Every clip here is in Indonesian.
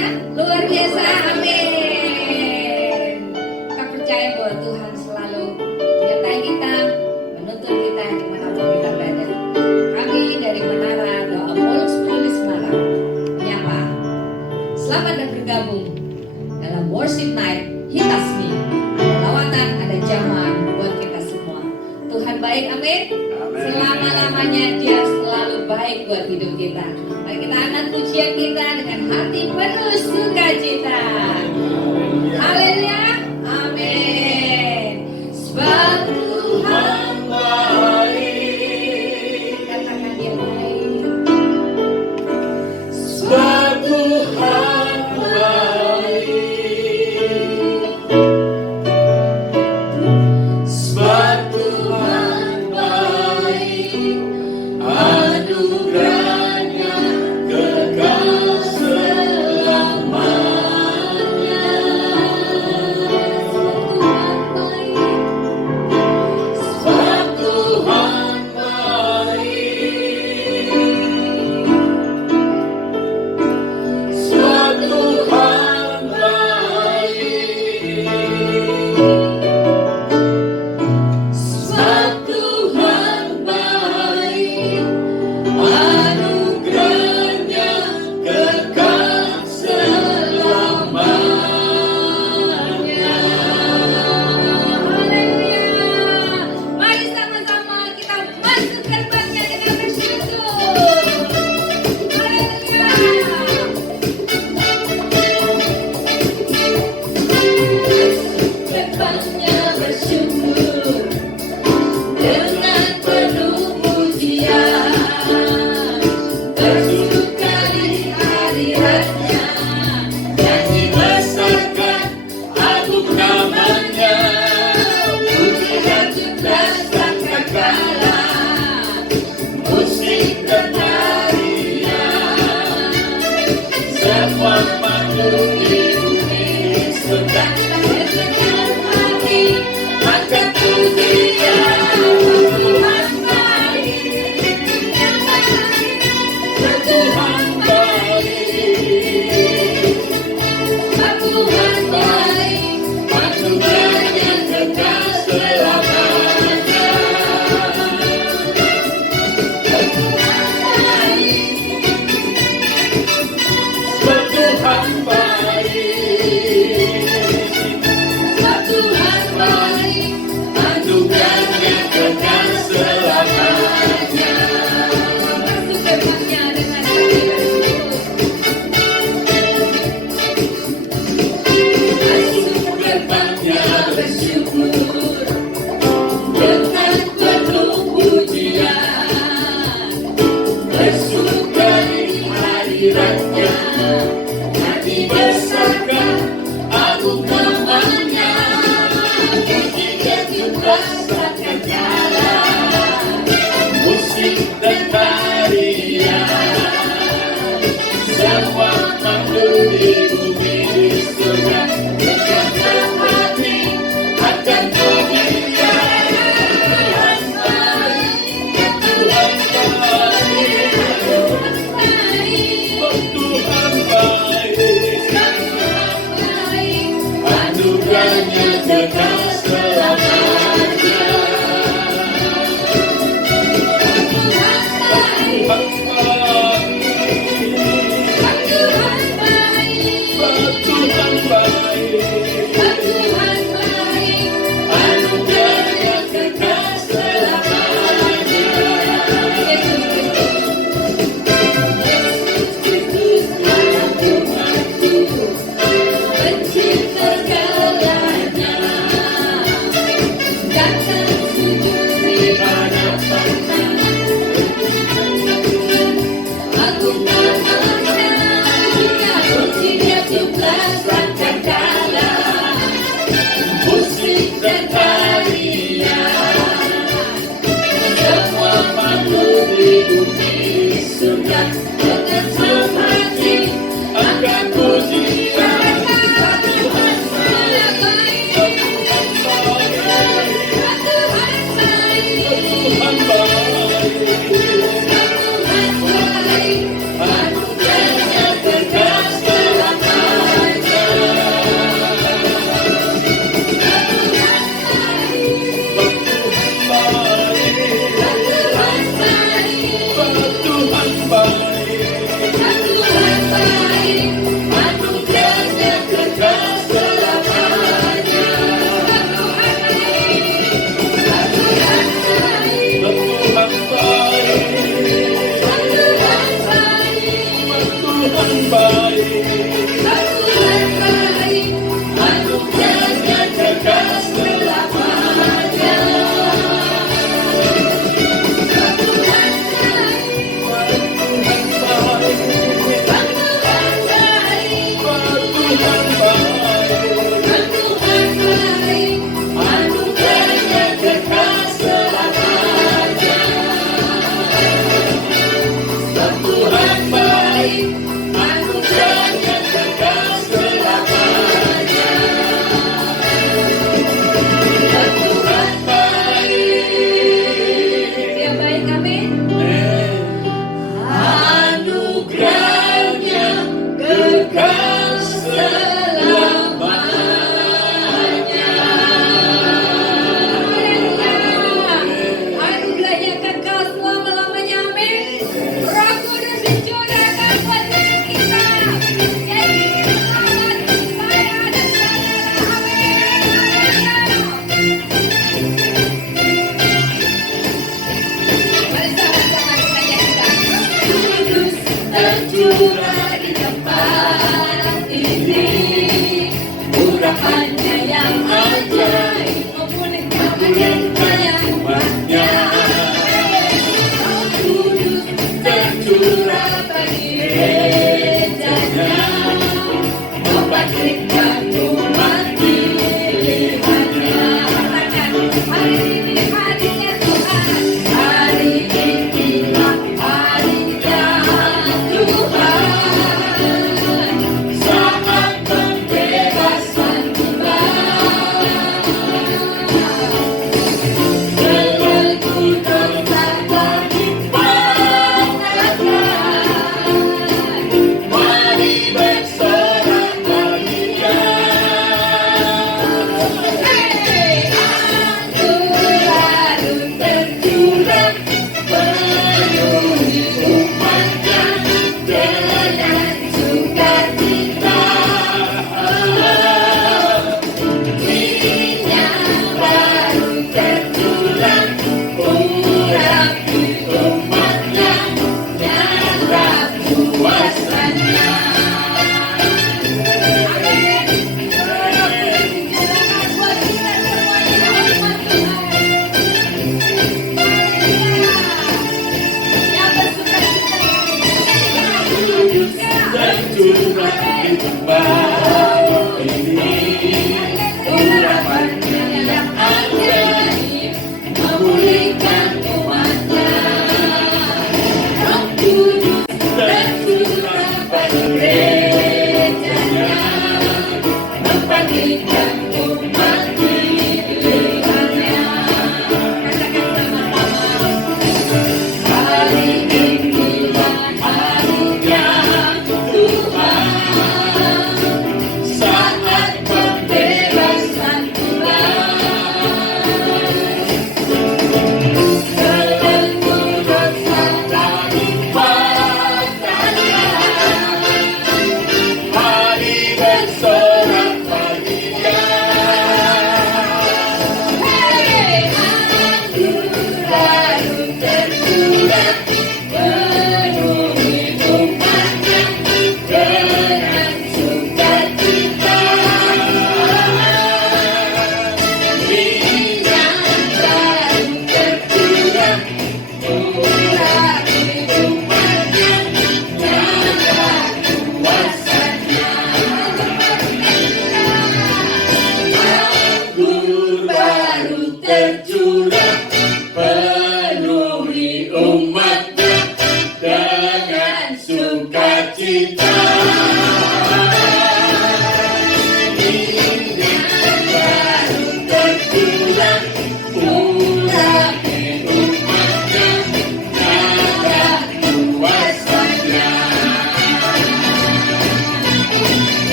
ya. Luar biasa, amin. Kita percaya bahwa Tuhan selalu menyertai kita, menuntun kita dimanapun kita berada. Kami dari Menara Doa Mall 10 di Semarang menyapa. Selamat dan bergabung dalam Worship Night Hitasmi. Ada lawatan, ada jamuan buat kita semua. Tuhan baik, amin. Selama-lamanya Dia selalu baik buat hidup kita. Mari kita angkat pujian kita dengan hati penuh sukacita. Haleluya, amin. Sebab Tuhan baik. Katakan Dia baik. Sebab Tuhan baik. Sebab Tuhan baik. Anugerahnya kekal selamanya. Sebab Tuhan baik. Sebab Tuhan baik. Sebab Tuhan baik. Anugerahnya kekal selamanya. Haleluya. Mari sama-sama kita masuk gerbangnya dengan bersyukur. Haleluya. Gerbangnya bersyukur dengan penuh pujian, bersuka di hadiratnya, nyanyi besarkan agung namanya, pujian juga sangkakala, musik dan tarian, semua makhluk di bumi sedang bersegar hati akan pujian. Tuhan baik, Tuhan baik, Tuhan baik, anugerahnya kekal selamanya. Tuhan baik, Tuhan baik, anugerahnya kekal selamanya. Masuk gerbangnya dengan hati bersyukur. Masuk gerbangnya bersyukur dengan penuh pujian, bersuka di hadiratnya, hati besarkan agung namanya, pujian juga sangkakala, musik dan tarian, semua makhluk di bumi surga bersuka hati akan pujian. Tuhan baik, Tuhan baik, Tuhan baik, anugerahnya kekal selamanya. Tuhan baik, Tuhan baik,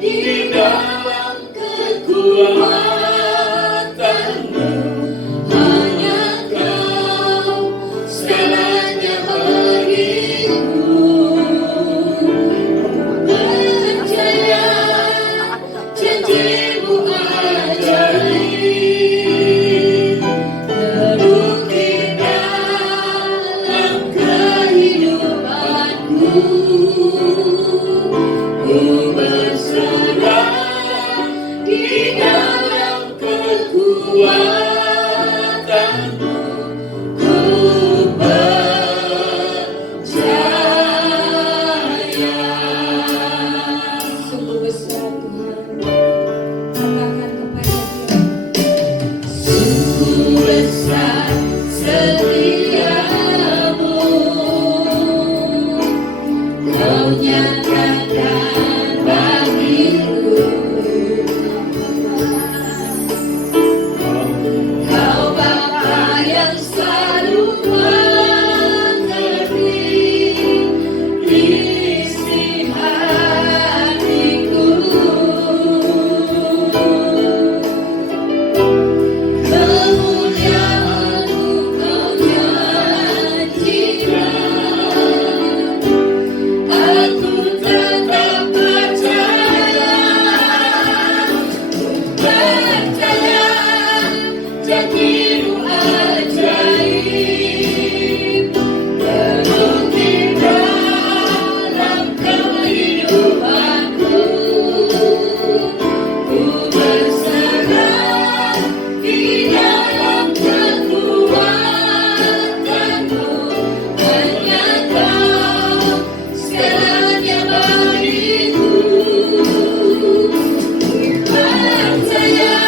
di dalam kekuatanmu. janjimu ajaib mengukir dalam kehidupanku. Ku berserah di dalam kekuatanmu. Hanya Kau segalanya bagiku. Percaya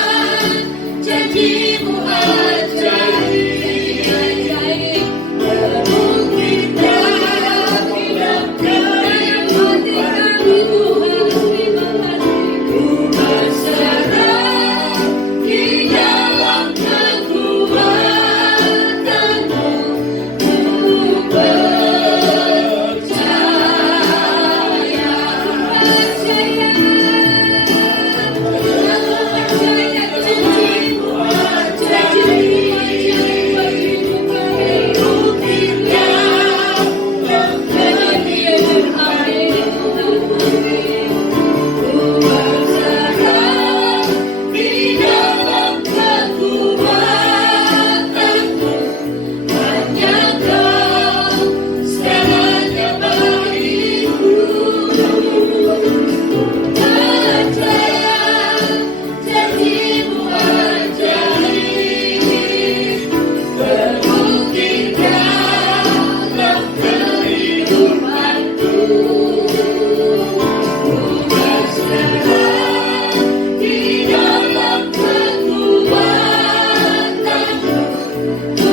janjimu ajaib, mengukir dalam kehidupanku. Ku berserah di dalam kekuatanmu. Ku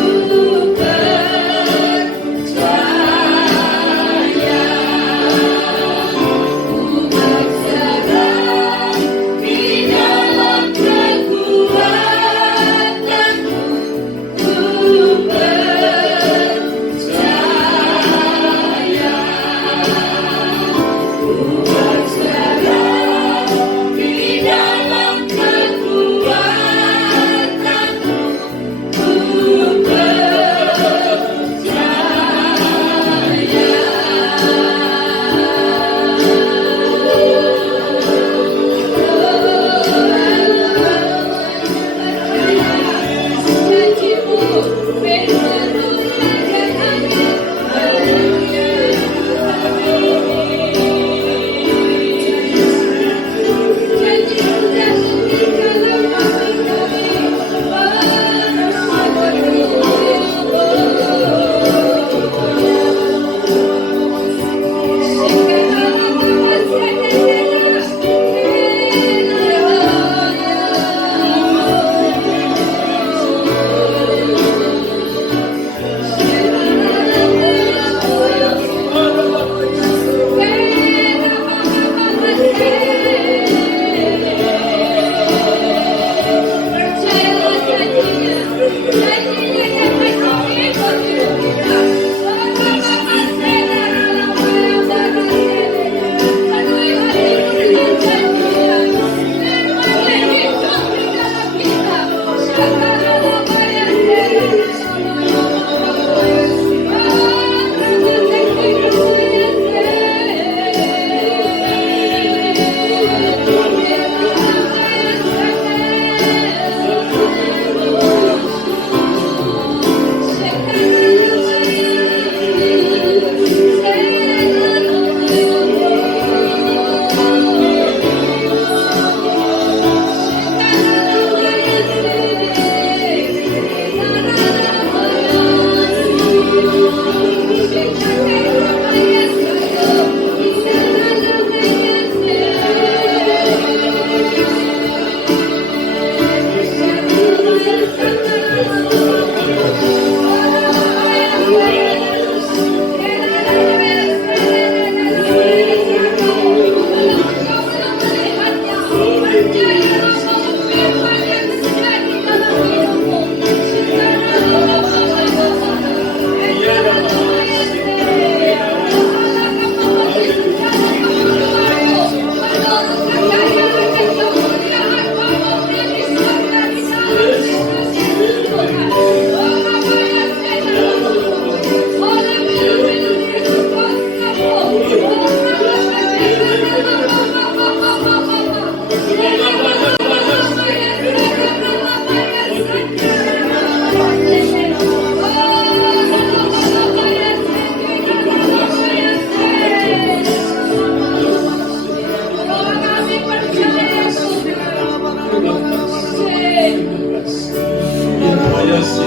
Yes,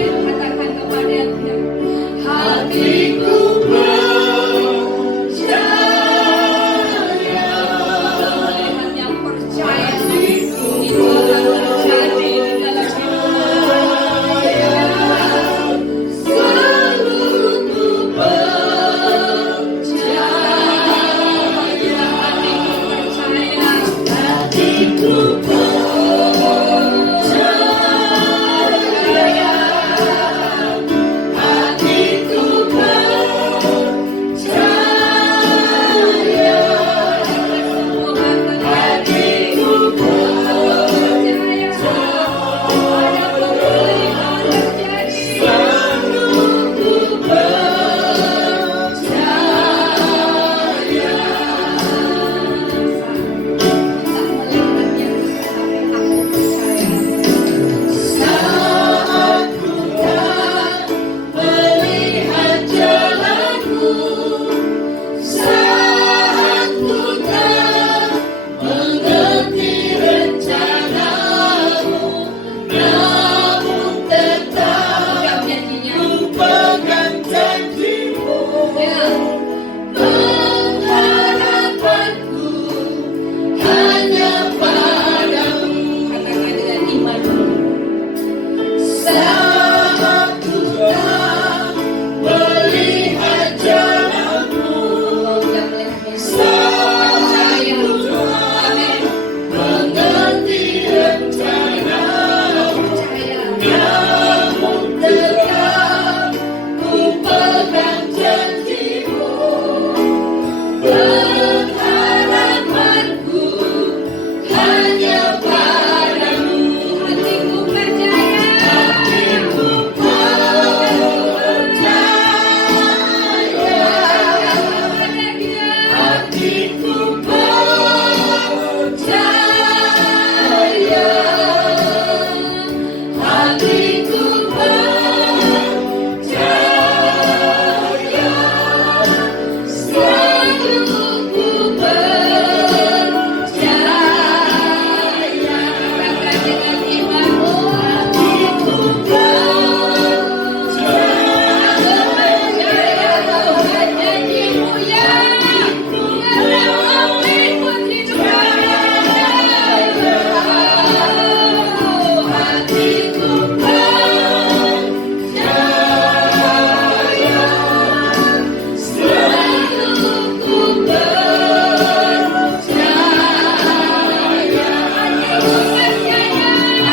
Katakan kepada dia, hatiku percaya. Tuhan yang percaya itu akan terjadi di dalam hidup selalu ku percaya. Hatiku percaya. Hatiku percaya. Hatiku percaya. Ada pemulihan terjadi. Selalu ku percaya. Saat ku tak melihat jalanku, saat ku tak mengerti rencanamu, namun tetap ku pegang janjimu. Pengharapanku hanya padamu. Katakan dengan iman. Saat ku tak melihat jalanmu, saat ku tak mengerti rencanamu, namun tetap ku pegang janjimu. Pengharapanku hanya padamu. Hatiku percaya. Hatiku percaya. Hatiku percaya. Hatiku percaya. Selalu ku percaya. Katakan dengan iman. Hatiku percaya. Tuhan janjimu ya. Dalam ikut hidup saya. Hatiku percaya. Selalu ku percaya. Hatiku percaya.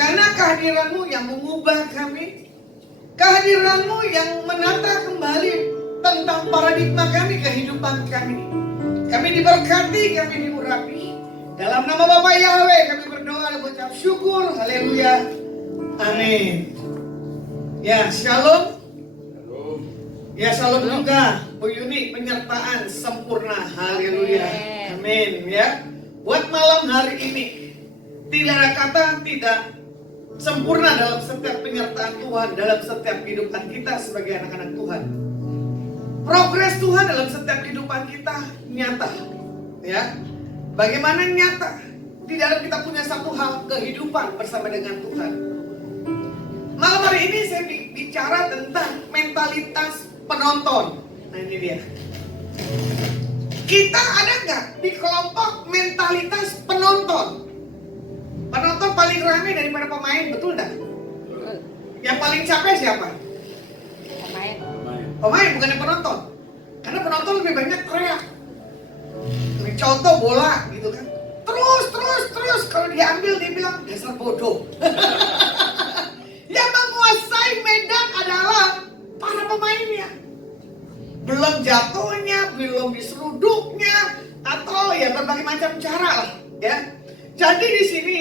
Karena kehadiran-Mu yang mengubah kami, kehadiran-Mu yang menata kembali tentang paradigma kami, kehidupan kami. Kami diberkati, kami diurapi. Dalam nama Bapa Yahweh kami berdoa dan mengucap syukur. Haleluya. Amin. Ya, shalom. Ya, shalom juga Bu Yuni, penyertaan sempurna. Haleluya. Amin ya. Buat malam hari ini, tidak ada kata tidak sempurna dalam setiap penyertaan Tuhan, dalam setiap kehidupan kita sebagai anak-anak Tuhan. Progres Tuhan dalam setiap kehidupan kita nyata. Ya. Bagaimana nyata? Di dalam kita punya satu hal kehidupan bersama dengan Tuhan. Malam hari ini saya bicara tentang mentalitas penonton. Nah ini dia. Kita ada nggak di kelompok mentalitas penonton? Penonton paling ramai daripada pemain, betul nggak? Yang paling capek siapa? Pemain bukannya penonton. Karena penonton lebih banyak teriak. Contoh bola gitu kan. Terus kalau diambil dia bilang dasar bodoh. Yang menguasai medan adalah para pemainnya. Belum jatuhnya, belum diseruduknya, atau ya berbagai macam cara lah, ya. Jadi di sini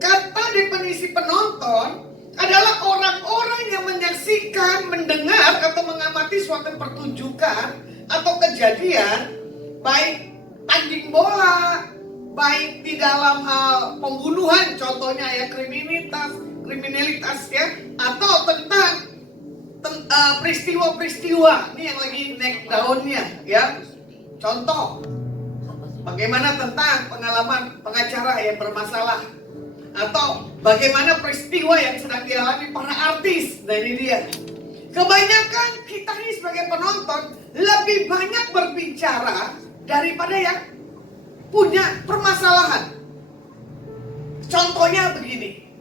kata definisi penonton adalah orang-orang yang menyaksikan, mendengar atau mengamati suatu pertunjukan atau kejadian, baik tanding bola, baik di dalam hal pembunuhan, contohnya ya kriminalitas ya, atau tentang peristiwa-peristiwa ini yang lagi naik daunnya ya. Contoh, bagaimana tentang pengalaman pengacara yang bermasalah, atau bagaimana peristiwa yang sedang dialami para artis. Nah ini dia. Kebanyakan kita ini sebagai penonton lebih banyak berbicara daripada yang punya permasalahan. Contohnya begini,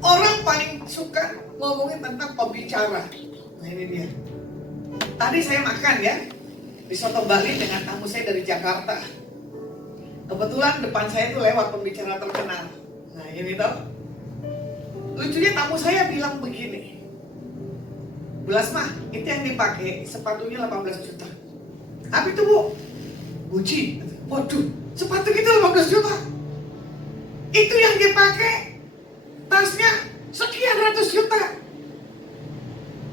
orang paling suka ngomongin tentang pembicara. Nah ini dia. Tadi saya makan ya di soto Bali dengan tamu saya dari Jakarta. Kebetulan depan saya itu lewat pembicara terkenal. Nah ini toh. Lucunya tamu saya bilang begini, Bu Lasma, itu yang dipakai sepatunya 18 juta. Apa itu Bu? Gucci. Waduh, sepatu itu 18 juta. Itu yang dipakai tasnya sekian ratus juta.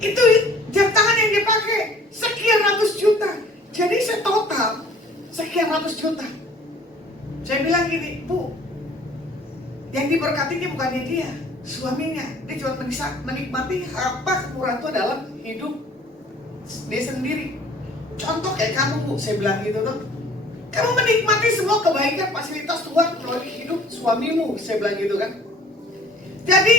Itu jam tangan yang dipakai sekian 800 juta. Saya bilang gini, Bu, yang diberkatinya bukannya dia, suaminya. Dia cuma menikmati harta kemurahan Tuhan dalam hidup dia sendiri. Contoh kayak kamu, Bu, saya bilang gitu tuh. Kamu menikmati semua kebaikan fasilitas Tuhan melalui hidup suamimu, saya bilang gitu kan. Jadi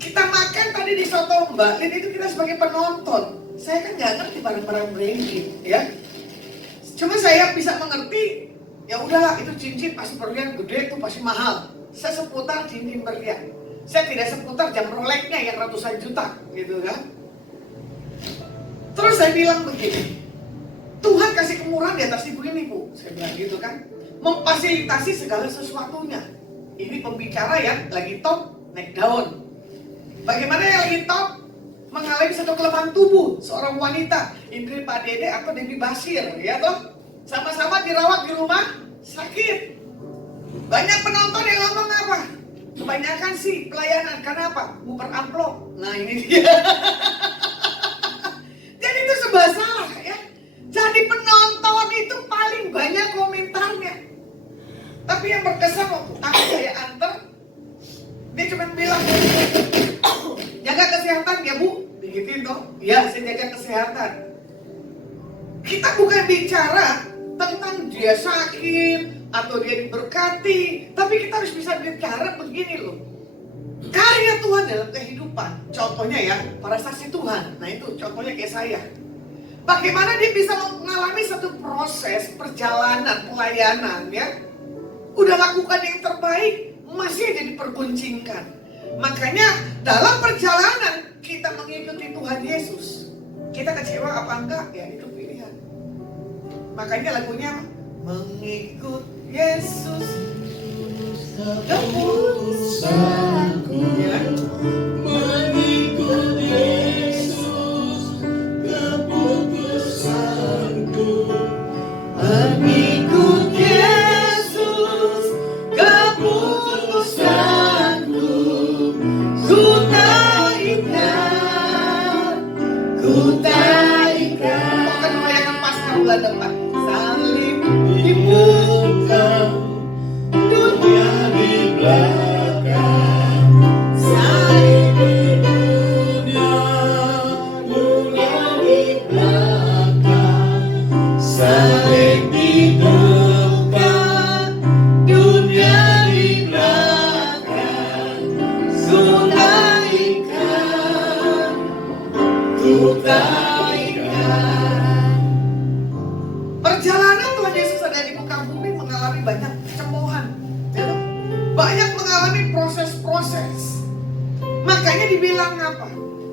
kita makan tadi di soto Mbak Lin itu kita sebagai penonton. Saya kan nggak ngerti barang-barang branded, ya. Cuma saya bisa mengerti, ya udahlah itu cincin pasti berlian gede itu pasti mahal. Saya seputar cincin berlian. Saya tidak seputar jam Rolex-nya yang ratusan juta, gitu kan. Terus saya bilang begini, Tuhan kasih kemurahan di atas ibu ini, Bu. Saya bilang gitu kan. Memfasilitasi segala sesuatunya. Ini pembicara yang lagi top, naik daun. Bagaimana yang lagi top mengalami satu kelemahan tubuh seorang wanita, Indri Pak Dede atau Debbie Basir, ya toh, sama-sama dirawat di rumah sakit. Banyak penonton yang ngomong apa? Kebanyakan sih pelayanan, kenapa? Nguper amplop. Nah ini dia. Jadi itu sebuah salah ya. Jadi penonton itu paling banyak komentarnya. Tapi yang berkesan waktu saya antar, dia cuma bilang, jaga kesehatan ya Bu, begitu toh? Ya, saya jaga kesehatan. Kita bukan bicara tentang dia sakit atau dia diberkati, tapi kita harus bisa bicara begini loh. Karya Tuhan dalam kehidupan, contohnya ya, para saksi Tuhan. Nah itu contohnya kayak saya. Bagaimana dia bisa mengalami satu proses perjalanan pelayanan ya. Udah lakukan yang terbaik, masih aja diperguncingkan. Makanya dalam perjalanan kita mengikuti Tuhan Yesus, kita kecewa apa enggak? Ya itu pilihan. Makanya lagunya mengikut Yesus keputusanku, ya. Mengikut Yesus keputusanku. Mengikut Yesus keputusanku. Ku tak ikat, ku tak ikat. Bukan merayakan Paskah bulan depan. Salib di belakang, dunia di belakang. Salib di dunia, dunia di belakang. Salib di depan, dunia di belakang. Ku tak ikat, ku tak ikat. Perjalanan Tuhan Yesus ada di muka bumi mengalami banyak kecemoohan, ya toh? Banyak mengalami proses-proses. Makanya dibilang apa?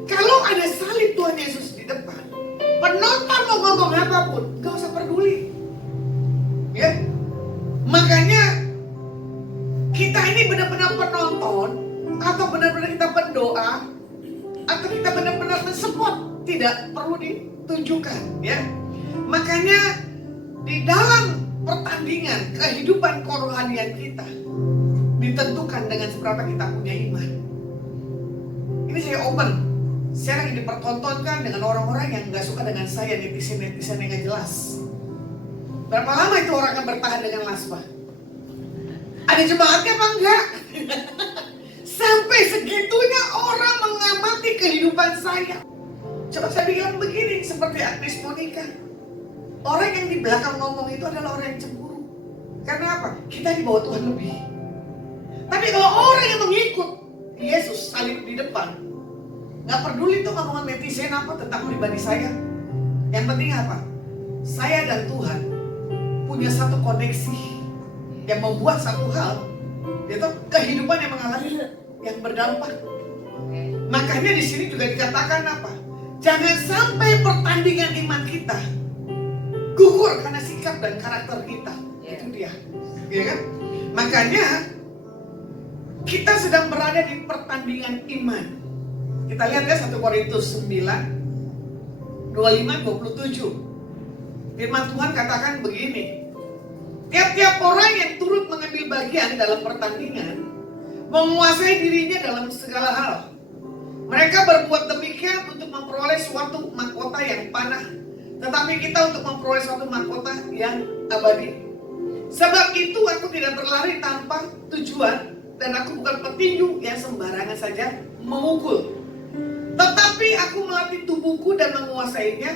Kalau ada salib Tuhan Yesus di depan, penonton mau ngomong apapun, gak usah peduli. Ya, makanya kita ini benar-benar penonton, atau benar-benar kita pendoa, atau kita benar-benar mensupport, tidak perlu ditunjukkan. Ya, makanya di dalam pertandingan kehidupan kerohanian kita ditentukan dengan seberapa kita punya iman. Ini saya open. Saya lagi dipertontonkan dengan orang-orang yang gak suka dengan saya, netizen-netizen yang gak jelas. Berapa lama itu orang akan bertahan dengan Laspa? Ada jemaatnya apa enggak? Sampai segitunya orang mengamati kehidupan saya. Coba saya bilang begini, seperti Agnes Monica. Orang yang di belakang ngomong itu adalah orang yang cemburu. Karena apa? Kita di bawah Tuhan lebih. Tapi kalau orang yang mengikut Yesus salib di depan, gak peduli tuh ngomongan netizen apa tentang pribadi saya. Yang penting apa? Saya dan Tuhan punya satu koneksi yang membuat satu hal, yaitu kehidupan yang mengalami yang berdampak. Makanya di sini juga dikatakan apa? Jangan sampai pertandingan iman kita gugur karena sikap dan karakter kita. Itu dia, ya kan? Makanya kita sedang berada di pertandingan iman. Kita lihat ya 1 Korintus 9 25-27. Firman Tuhan katakan begini. Tiap-tiap orang yang turut mengambil bagian dalam pertandingan menguasai dirinya dalam segala hal. Mereka berbuat demikian untuk memperoleh suatu mahkota yang panah, tetapi kita untuk memperoleh suatu mahkota yang abadi. Sebab itu aku tidak berlari tanpa tujuan, dan aku bukan petinju yang sembarangan saja memukul. Tetapi aku melatih tubuhku dan menguasainya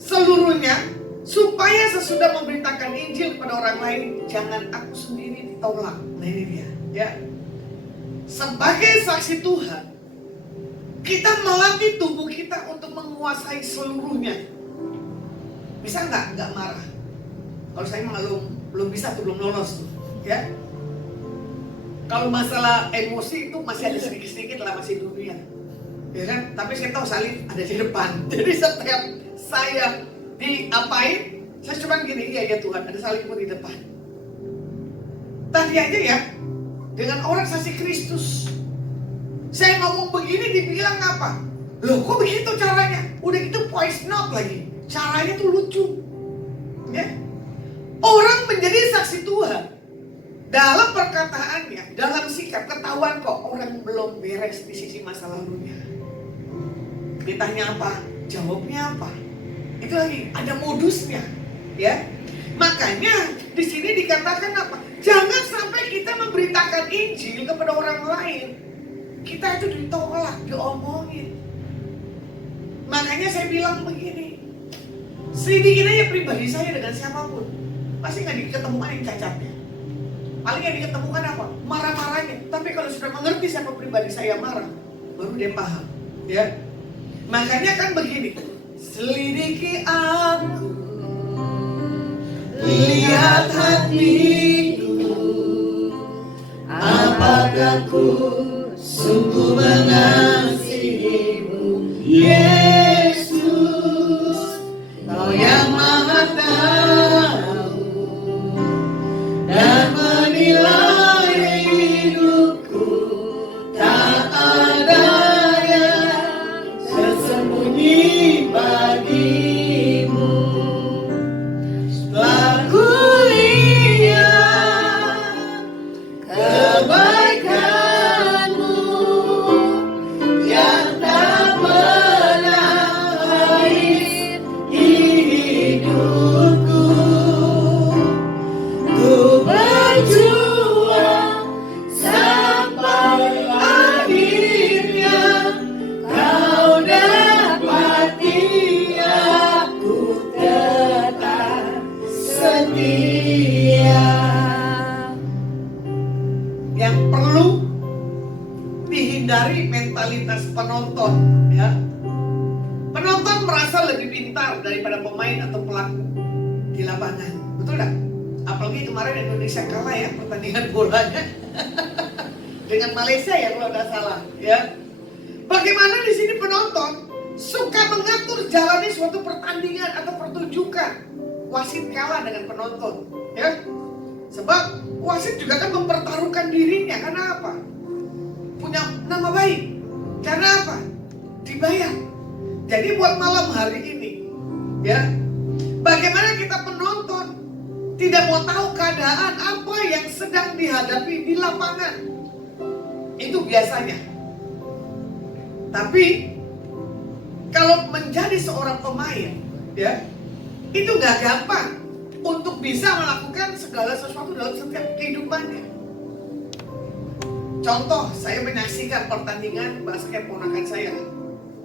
seluruhnya, supaya sesudah memberitakan Injil kepada orang lain, jangan aku sendiri ditolak. Nah ini dia, ya. Sebagai saksi Tuhan, kita melatih tubuh kita untuk menguasai seluruhnya. Bisa nggak marah? Kalau saya belum bisa tuh, belum lolos tuh, ya. Kalau masalah emosi itu masih ada sedikit-sedikit lah, masih dunia, ya kan? Tapi saya tahu salib ada di depan. Jadi setiap saya diapain, saya cuma gini, iya ya Tuhan, ada salibmu di depan. Tadi aja ya, dengan orang saksi Kristus, saya ngomong begini dibilang apa? Loh kok begitu caranya? Udah gitu voice note lagi, caranya tuh lucu, ya. Orang menjadi saksi Tuhan dalam perkataannya, dalam sikap, ketahuan kok orang belum beres di sisi masa lalunya. Ditanya apa, jawabnya apa. Itu lagi ada modusnya, ya. Makanya di sini dikatakan apa? Jangan sampai kita memberitakan Injil kepada orang lain, kita itu ditolak, diomongin. Makanya saya bilang begini, selidikin aja pribadi saya dengan siapapun, pasti nggak diketemukan yang cacatnya. Paling yang diketemukan apa? Marah-marahnya. Tapi kalau sudah mengerti siapa pribadi saya marah, baru dia paham, ya. Makanya kan begini, selidiki aku, lihat hatiku, apakah ku sungguh mengasihimu, Yesus, Kau yang Maha Tahu dan menilai hidupku, tak ada yang tersembunyi bagimu. Setelah kulihat kebaikanmu yang tak pernah habis hidupku, ku berjuang sampai akhirnya Kau dapati aku tetap setia. Yang perlu dihindari mentalitas penonton, ya. Penonton merasa lebih pintar daripada pemain atau pelaku di lapangan, betul nggak? Apalagi kemarin Indonesia kalah ya pertandingan bolanya dengan Malaysia ya kalau nggak salah, ya. Bagaimana di sini penonton suka mengatur jalannya suatu pertandingan atau pertunjukan. Wasit kalah dengan penonton, ya. Sebab wasit juga kan mempertaruhkan dirinya, karena apa? Punya nama baik. Karena apa? Dibayar. Jadi buat malam hari ini, ya, bagaimana kita penonton tidak mau tahu keadaan apa yang sedang dihadapi di lapangan. Itu biasanya. Tapi kalau menjadi seorang pemain, ya, itu nggak gampang untuk bisa melakukan segala sesuatu dalam setiap kehidupannya. Contoh, saya menyaksikan pertandingan basket ponakan saya.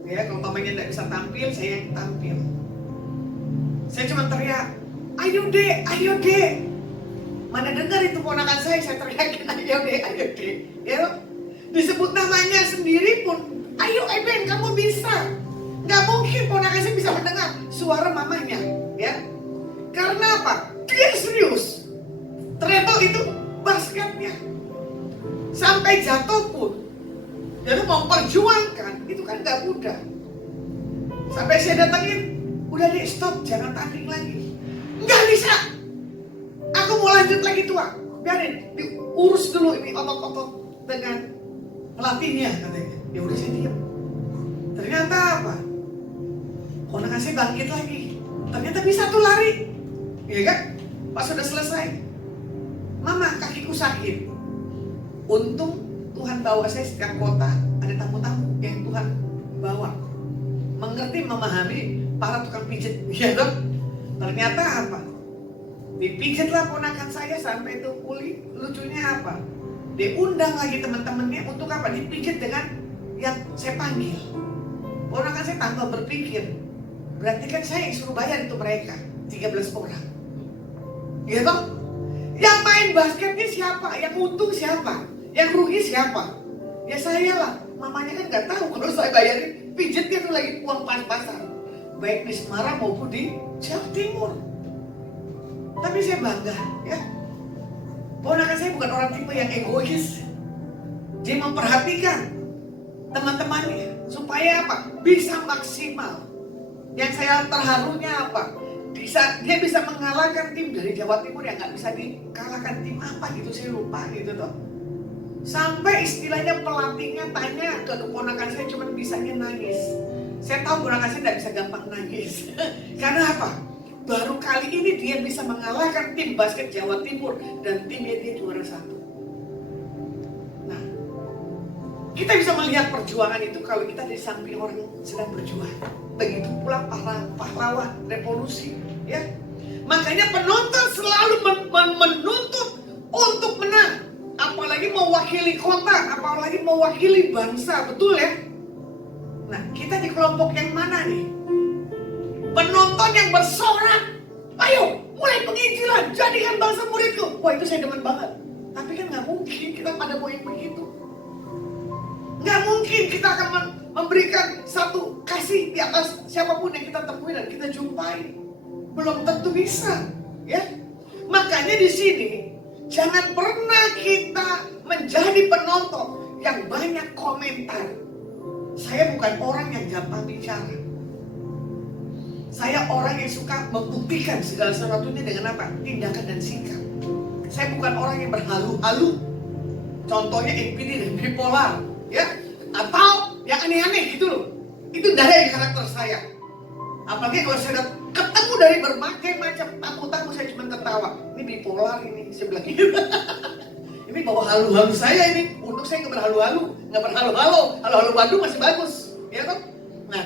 Ya, kalau umpamanya tidak bisa tampil, saya yang tampil. Saya cuma teriak, ayo dek, ayo dek. Mana dengar itu ponakan saya teriakin ayo dek, ayo dek. Ya, disebut namanya sendiri pun, ayo Eben, kamu bisa. Gak mungkin ponakan saya bisa mendengar suara mamanya, ya. Karena apa? Dia serius. Treble itu basketnya. Sampai jatuh pun, jadi memperjuangkan, itu kan gak mudah. Sampai saya datangin, udah deh stop, jangan tanding lagi. Nggak bisa. Aku mau lanjut lagi Tuhan. Biarin, diurus dulu ini otot-otot dengan pelatihnya katanya. Ya udah saya diam. Ternyata apa? Ponakan saya bangkit lagi. Ternyata bisa tuh lari. Iya kan? Pas sudah selesai, Mama, kakiku sakit. Untung Tuhan bawa saya setiap kota, ada tamu-tamu yang Tuhan bawa. Mengerti, memahami para tukang pijit. Ya kan? Ternyata apa? Dipijitlah ponakan saya sampai itu pulih. Lucunya apa? Diundang lagi teman-temannya untuk apa? Dipijit dengan yang saya panggil. Ponakan saya tanpa berpikir, berarti kan saya yang suruh bayar itu mereka 13 orang. Iya toh? Yang main basketnya siapa? Yang untung siapa? Yang rugi siapa? Ya saya lah. Mamanya kan nggak tahu kalau saya bayarin pijitnya tuh lagi uang pas-pasan. Baik di Semarang maupun di Jawa Timur. Tapi saya bangga, ya. Ponakan saya bukan orang tipe yang egois. Dia memperhatikan teman-temannya supaya apa? Bisa maksimal. Yang saya terharunya apa? Dia bisa mengalahkan tim dari Jawa Timur yang nggak bisa dikalahkan tim apa gitu, saya lupa gitu toh. Sampai istilahnya pelatihnya tanya ke keponakan saya cuma bisanya nangis. Saya tahu ponakan saya tidak bisa gampang nangis. Karena apa? Baru kali ini dia bisa mengalahkan tim basket Jawa Timur dan timnya dia juara 1. Nah, kita bisa melihat perjuangan itu kalau kita di samping orang yang sedang berjuang. Begitu pula para pahlawan revolusi, ya. Makanya penonton selalu menuntut untuk menang, apalagi mewakili kota, apalagi mewakili bangsa, betul ya? Nah, kita di kelompok yang mana nih? Penonton yang bersorak, ayo mulai penginjilan, jadikan bangsa muridku. Wah, itu saya demen banget. Tapi kan nggak mungkin kita pada mau yang begitu. Nggak mungkin kita akan memberikan satu kasih di atas siapapun yang kita temui dan kita jumpai. Belum tentu bisa, ya. Makanya di sini jangan pernah kita menjadi penonton yang banyak komentar. Saya bukan orang yang gampang bicara. Saya orang yang suka membuktikan segala sesuatunya dengan apa? Tindakan dan sikap. Saya bukan orang yang berhalu-halu. Contohnya NPD dan bipolar, ya, atau yang aneh-aneh gitu loh. Itu dari karakter saya. Apalagi kalau saya ketemu dari berbagai macam tamu-tamu, saya cuma ketawa. Ini bipolar ini, saya bilang gitu. Ini bawa halu-halu saya ini. Untuk saya nggak berhalu-halu, halu-halu Bandung masih bagus, ya kan? Nah,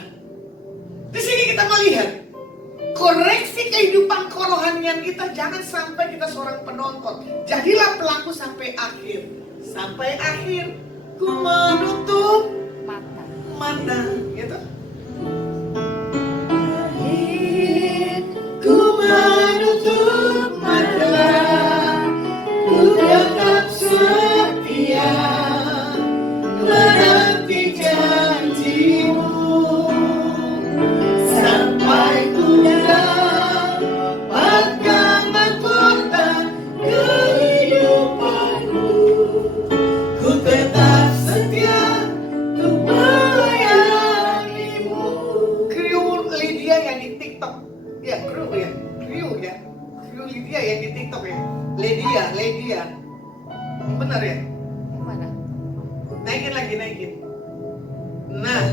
di sini kita melihat koreksi kehidupan kerohanian kita. Jangan sampai kita seorang penonton. Jadilah pelaku sampai akhir. Sampai akhir ku menutup mata, gitu. Ku menutup mata, ku tetap setia menanti janjimu sampai ku dapatkan mahkota kehidupanku. Ku tetap setia untuk melayanimu. Kru Lydia yang di TikTok, ya kru Lydia yang di TikTok ya, Lydia, benar ya? Mana? Naikin lagi. Nah,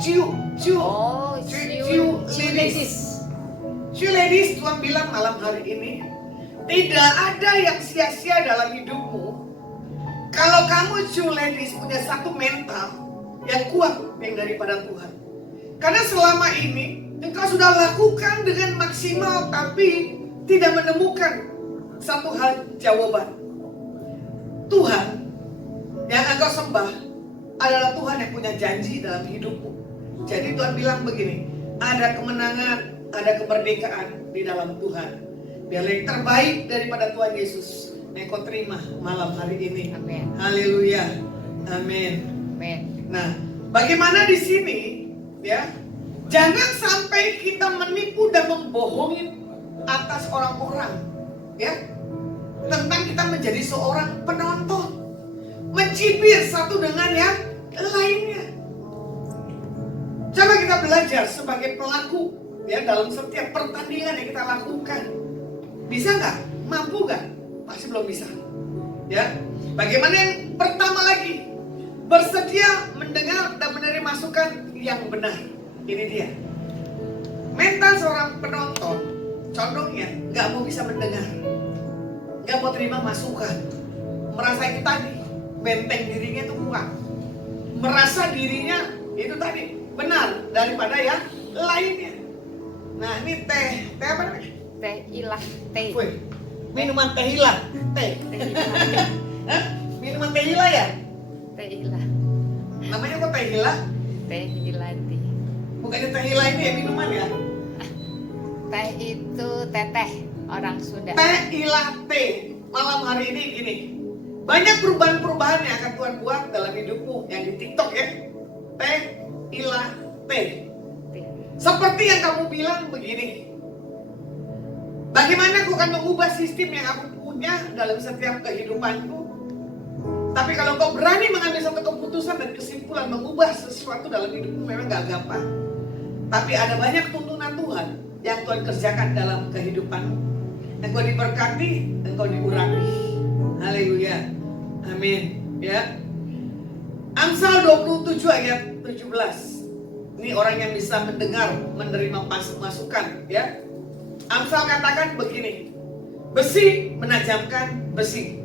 Ciu ladies, Tuhan bilang malam hari ini, tidak ada yang sia-sia dalam hidupmu. Kalau kamu Ciu ladies punya satu mental yang kuat yang daripada Tuhan. Karena selama ini engkau sudah lakukan dengan maksimal tapi tidak menemukan satu hal jawaban. Tuhan yang engkau sembah adalah Tuhan yang punya janji dalam hidupmu. Jadi Tuhan bilang begini, ada kemenangan, ada kemerdekaan di dalam Tuhan. Biarlah yang terbaik daripada Tuhan Yesus yang kau terima malam hari ini. Amin. Haleluya. Amin. Amin. Nah, bagaimana di sini, ya? Jangan sampai kita menipu dan membohongi atas orang-orang, ya, tentang kita menjadi seorang penonton, mencibir satu dengan yang lainnya. Coba kita belajar sebagai pelaku, ya, dalam setiap pertandingan yang kita lakukan. Bisa nggak? Mampu nggak? Pasti belum bisa, ya. Bagaimana yang pertama lagi? Bersedia mendengar dan menerima masukan yang benar. Ini dia. Mental seorang penonton, condongnya nggak mau bisa mendengar, nggak mau terima masukan, merasa itu tadi, benteng dirinya itu kuat, merasa dirinya itu tadi benar daripada yang lainnya. Nah ini teh apa namanya? Teh ilah teh. Wih, minuman teh hilang, teh. Teh ilah. Hah? Minuman teh hilang ya? Teh ilah. Namanya kok teh hilang? Teh ilah teh. Bukannya teh hilang ini ya minuman ya? Teh itu teteh orang Sunda. Teh ilah teh. Malam hari ini gini. Banyak perubahan-perubahan yang akan Tuhan buat dalam hidupmu yang di TikTok ya. Teh ilah teh. Teh. Seperti yang kamu bilang begini. Bagaimana aku akan mengubah sistem yang aku punya dalam setiap kehidupanku? Tapi kalau kau berani mengambil satu keputusan dan kesimpulan mengubah sesuatu dalam hidupmu memang gak gampang. Tapi ada banyak tuntunan Tuhan yang Tuhan kerjakan dalam kehidupanmu. Engkau diberkati, engkau diurapi. Haleluya. Amin. Ya. Amsal 27 ayat 17. Ini orang yang bisa mendengar, menerima masukan, ya. Amsal katakan begini. Besi menajamkan besi.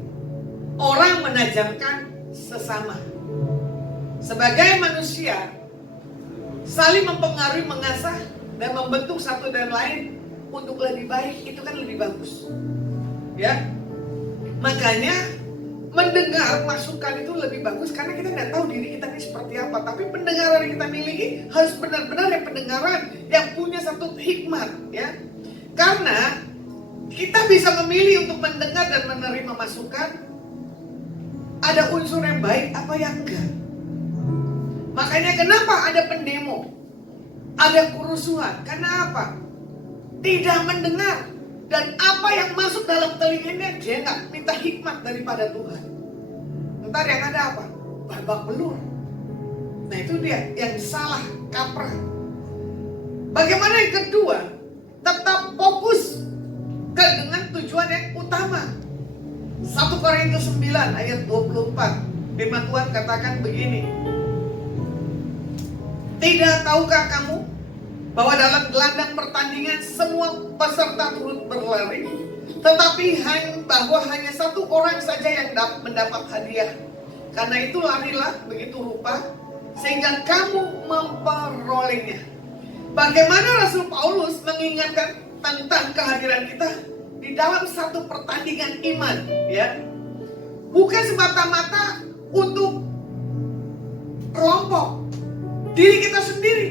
Orang menajamkan sesama. Sebagai manusia, saling mempengaruhi, mengasah dan membentuk satu dan lain untuk lebih baik, itu kan lebih bagus. Ya. Makanya mendengar masukan itu lebih bagus karena kita tidak tahu diri kita ini seperti apa. Tapi pendengaran yang kita miliki harus benar-benar yang pendengaran yang punya satu hikmat, ya. Karena kita bisa memilih untuk mendengar dan menerima masukan. Ada unsur yang baik apa yang enggak. Makanya kenapa ada pendemo, ada kerusuhan? Karena apa? Tidak mendengar. Dan apa yang masuk dalam telinganya, dia nggak minta hikmat daripada Tuhan. Ntar yang ada apa? Babak belur. Nah itu dia yang salah kaprah. Bagaimana yang kedua? Tetap fokus dengan tujuan yang utama. 1 Korintus 9 ayat 24. Firman Tuhan katakan begini. Tidak tahukah kamu bahwa dalam gelanggang pertandingan semua peserta turut berlari, tetapi hanya satu orang saja yang mendapat hadiah. Karena itu larilah begitu rupa sehingga kamu memperolehnya. Bagaimana Rasul Paulus mengingatkan tentang kehadiran kita di dalam satu pertandingan iman, ya. Bukan semata-mata untuk kelompok, diri kita sendiri.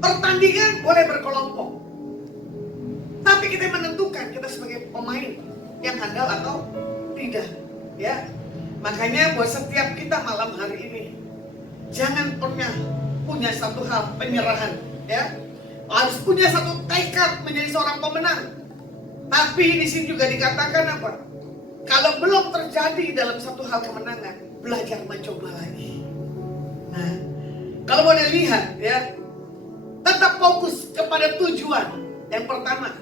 Pertandingan boleh berkelompok, tapi kita menentukan kita sebagai pemain yang handal atau tidak, ya. Makanya buat setiap kita malam hari ini, jangan pernah punya satu hal penyerahan, ya. Harus punya satu tekad menjadi seorang pemenang. Tapi di sini juga dikatakan apa? Kalau belum terjadi dalam satu hal kemenangan, belajar mencoba lagi. Nah, kalau boleh lihat, ya, tetap fokus kepada tujuan. Yang pertama,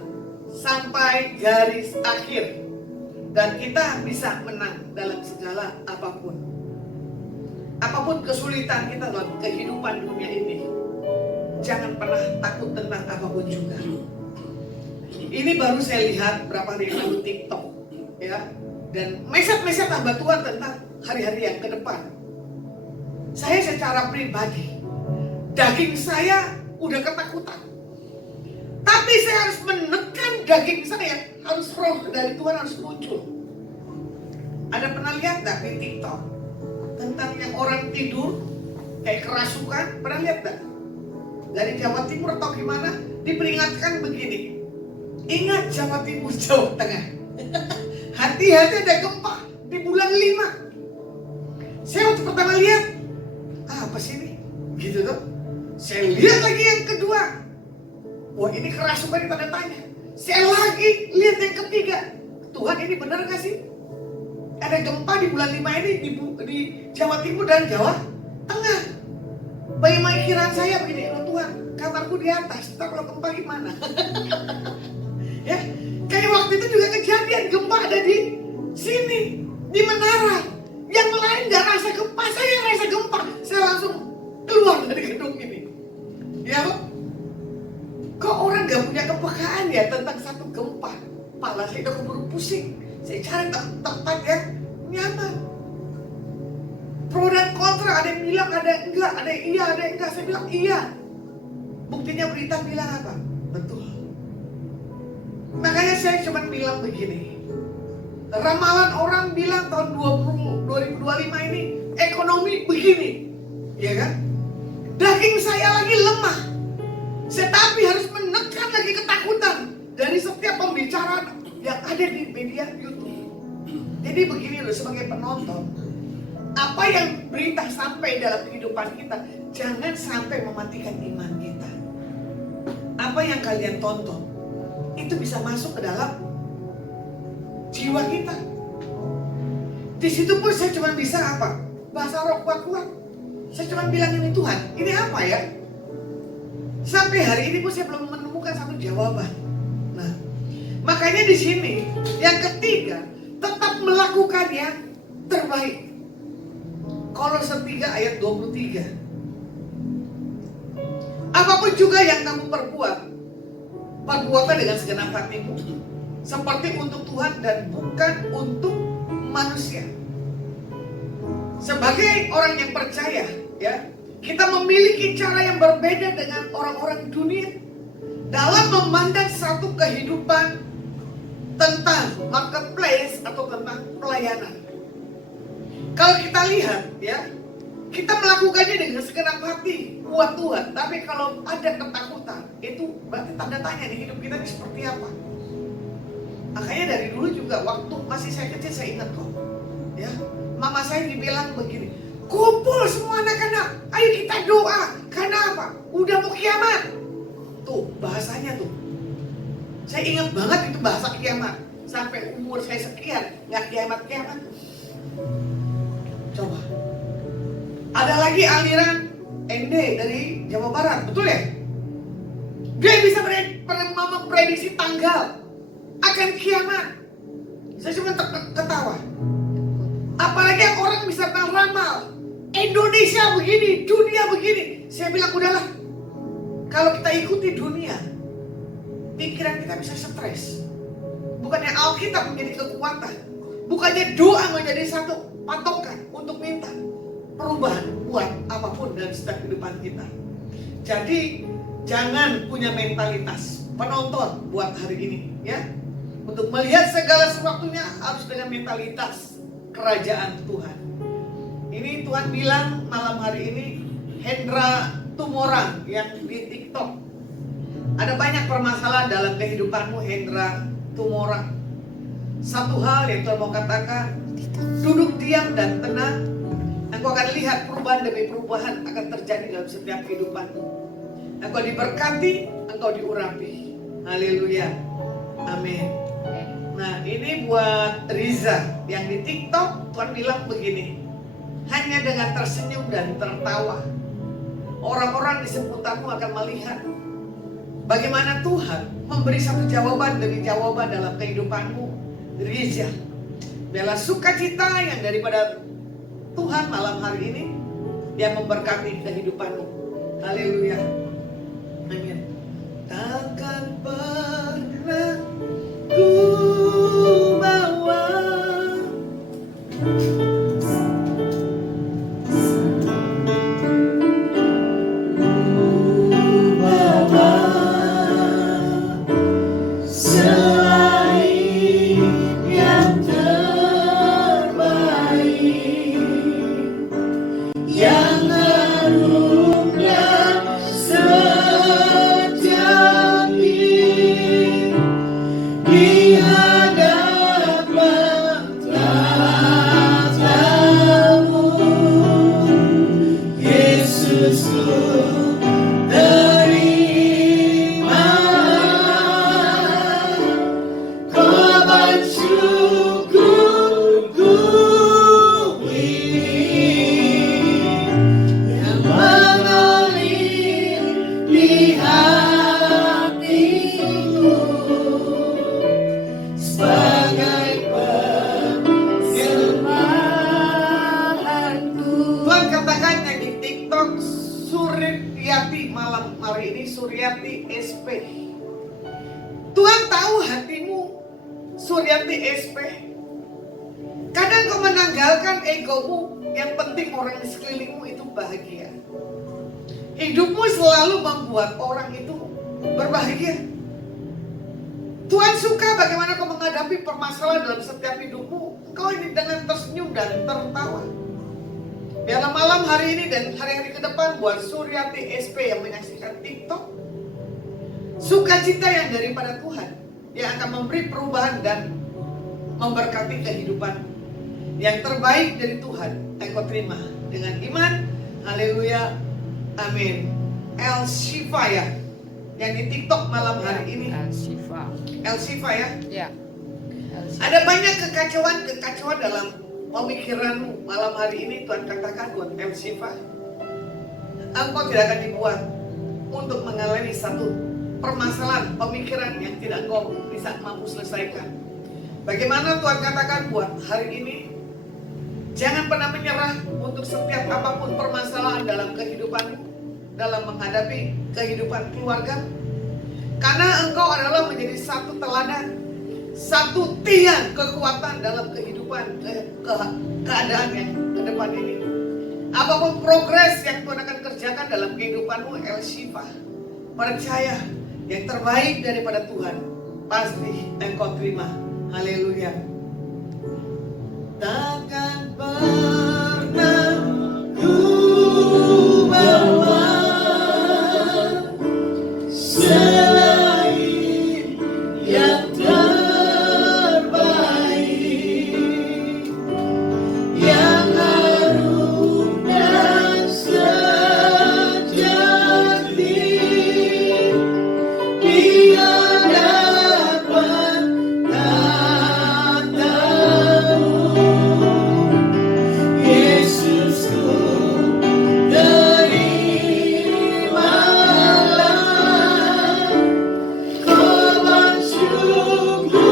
sampai garis akhir. Dan kita bisa menang dalam segala apapun. Apapun kesulitan kita dalam kehidupan dunia ini, jangan pernah takut tentang apapun juga. Ini baru saya lihat berapa hari lalu TikTok, ya. Dan meset-meset hamba Tuhan tentang hari-hari yang ke depan. Saya secara pribadi, daging saya udah ketakutan. Tapi saya harus menekan daging saya, harus roh dari Tuhan harus muncul. Ada pernah lihat gak di TikTok tentang yang orang tidur kayak kerasukan? Pernah lihat gak? Dari Jawa Timur atau gimana? Diperingatkan begini. Ingat Jawa Timur, Jawa Tengah. Hati-hati ada gempa di bulan 5. Saya waktu pertama lihat, apa sih ini? Gitu tuh. Saya lihat lagi yang kedua. Wah ini kerasukan tanda tanya. Saya lagi lihat yang ketiga. Tuhan ini benar gak sih? Ada gempa di bulan 5 ini di Jawa Timur dan Jawa Tengah. Bagaimana kiraan saya begini, oh Tuhan, kamarku di atas, ntar kalau gempa gimana? Ya, kayak waktu itu juga kejadian gempa ada di sini, di menara. Yang lain nggak rasa gempa, saya yang rasa gempa. Saya langsung keluar dari gedung ini. Ya, kok orang nggak punya kepekaan ya tentang satu gempa? Kepala saya udah keburu pusing. Saya cari tempat yang nyaman. Pro dan kontra, ada yang bilang, ada yang enggak, ada yang iya, ada yang enggak. Saya bilang iya. Buktinya berita bilang apa? Betul. Makanya saya cuma bilang begini. Ramalan orang bilang tahun 2025 ini ekonomi begini. Ya kan? Daging saya lagi lemah. Tetapi harus menekan lagi ketakutan dari setiap pembicaraan yang ada di media YouTube. Jadi begini loh, sebagai penonton, apa yang berita sampai dalam kehidupan kita, jangan sampai mematikan iman kita. Apa yang kalian tonton itu bisa masuk ke dalam jiwa kita. Di situ pun saya cuma bisa apa? Bahasa roh kuat-kuat. Saya cuma bilang, ini Tuhan, ini apa ya? Sampai hari ini pun saya belum menemukan satu jawaban. Nah, makanya di sini yang ketiga, tetap melakukan yang terbaik. Kolose 3 ayat 23. Apapun juga yang kamu perbuat, perbuatlah dengan segenap hatimu, seperti untuk Tuhan dan bukan untuk manusia. Sebagai orang yang percaya, ya, kita memiliki cara yang berbeda dengan orang-orang dunia dalam memandang satu kehidupan tentang marketplace atau tentang pelayanan. Kalau kita lihat, ya, kita melakukannya dengan segenap hati buat Tuhan. Tapi kalau ada ketakutan, itu berarti tanda tanya di hidup kita ini seperti apa. Makanya dari dulu juga waktu masih saya kecil saya ingat kok, ya, mama saya dibilang begini, kumpul semua anak-anak, ayo kita doa. Karena apa? Udah mau kiamat. Tuh bahasanya tuh, saya ingat banget itu bahasa kiamat. Sampai umur saya sekian nggak kiamat-kiamat. Coba. Ada lagi aliran ND dari Jawa Barat, betul ya? Dia bisa memprediksi tanggal akan kiamat. Saya cuma ketawa. Apalagi yang orang bisa meramal Indonesia begini, dunia begini. Saya bilang udahlah, kalau kita ikuti dunia, pikiran kita bisa stres. Bukannya Alkitab menjadi kekuatan, bukannya doa menjadi satu patokan untuk minta perubahan buat apapun dalam setiap kehidupan kita. Jadi jangan punya mentalitas penonton buat hari ini, ya. Untuk melihat segala sesuatunya harus dengan mentalitas kerajaan Tuhan. Ini Tuhan bilang malam hari ini, Hendra Tumorang yang di TikTok. Ada banyak permasalahan dalam kehidupanmu, Hendra Tumorang. Satu hal yang Tuhan mau katakan, duduk diam dan tenang. Engkau akan lihat perubahan demi perubahan akan terjadi dalam setiap kehidupanmu. Engkau diberkati, engkau diurapi. Haleluya. Amin. Nah, ini buat Riza yang di TikTok. Tuhan bilang begini, hanya dengan tersenyum dan tertawa, orang-orang di seputarmu akan melihat bagaimana Tuhan memberi satu jawaban demi jawaban dalam kehidupanmu. Riza, bela sukacita yang daripada Tuhan malam hari ini, Dia memberkati kehidupanmu. Haleluya. Amin. Takkan pernah ku bawa selain yang terbaik, yang harumnya setiap di hadapan tatamu, Yesusku. Terima korban syukurku ini yang mengalir di hatiku sebagai persembahanku. Tuhan katakan yang di TikTok, Suryati malam hari ini, Suryati SP. Tuhan tahu hatimu, Suryati SP. Kadang kau menanggalkan egomu, yang penting orang di sekelilingmu itu bahagia. hidupmu selalu membuat orang itu berbahagia. Tuhan suka bagaimana kau menghadapi permasalahan dalam setiap hidupmu. Engkau ini dengan tersenyum dan tertawa. Biarlah malam hari ini dan hari-hari ke depan buat Suryati SP yang menyaksikan TikTok, sukacita yang daripada Tuhan yang akan memberi perubahan dan memberkati kehidupan. Yang terbaik dari Tuhan engkau terima dengan iman. Haleluya. Amin. El Shifa ya, yang di TikTok malam hari ini. El Shifa ya. Ya. Ada banyak kekacauan dalam pemikiranmu malam hari ini. Tuhan katakan buat El Shifa, engkau tidak akan dibuat untuk mengalami satu permasalahan pemikiran yang tidak engkau bisa mampu selesaikan. Bagaimana Tuhan katakan buat hari ini, jangan pernah menyerah untuk setiap apapun permasalahan dalam kehidupanmu, dalam menghadapi kehidupan keluarga. Karena engkau adalah menjadi satu teladan, satu tiang kekuatan dalam kehidupan keadaan yang ke depan ini. Apapun progres yang Tuhan akan kerjakan dalam kehidupanmu, El Shifa, percaya yang terbaik daripada Tuhan pasti engkau terima. Haleluya. Takkan pernah ku bawa selain yang terbaik, yang harum dan sejati. Dia dapat katamu, Yesusku, terimalah korban syukurku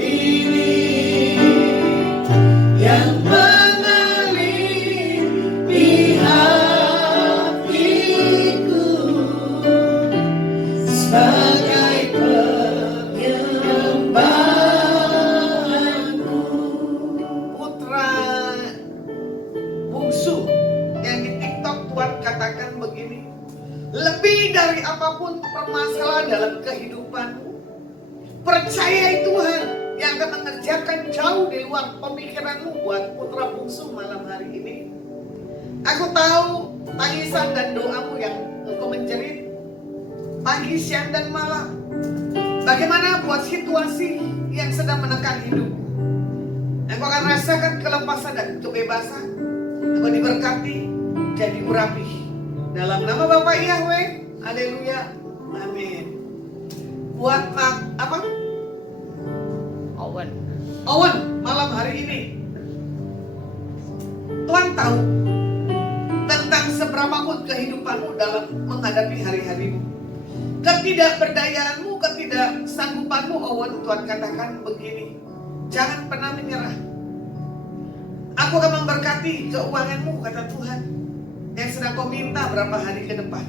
ini yang mengalir di hatiku sebagai penyembahanku. Putra bungsu yang di TikTok, Tuhan katakan begini, lebih dari apapun permasalahan dalam kehidupanmu, percayai Tuhan yang akan mengerjakan jauh di luar pemikiranmu buat putra bungsu malam hari ini. Aku tahu tangisan dan doamu yang engkau menjerit pagi, siang, dan malam. Bagaimana buat situasi yang sedang menekan hidupmu. Engkau akan rasakan kelepasan dan kebebasan. Engkau diberkati dan diurapi. Dalam nama Bapa Yahweh, haleluya, amin. Buat apa? Owen, malam hari ini Tuhan tahu tentang seberapapun kehidupanmu dalam menghadapi hari-harimu. Ketidakberdayaanmu, ketidaksanggupanmu, Owen, Tuhan katakan begini, jangan pernah menyerah. Aku akan memberkati keuanganmu, kata Tuhan, yang sedang kau minta berapa hari ke depan.